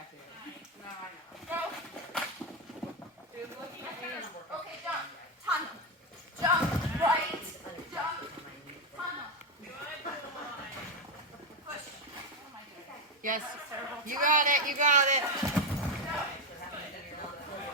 No, I know. Go. You're looking at me and I'm working. Okay, jump. Tunnel. Jump. Right. Jump. Tunnel. Push. Yes. You got it. You got it.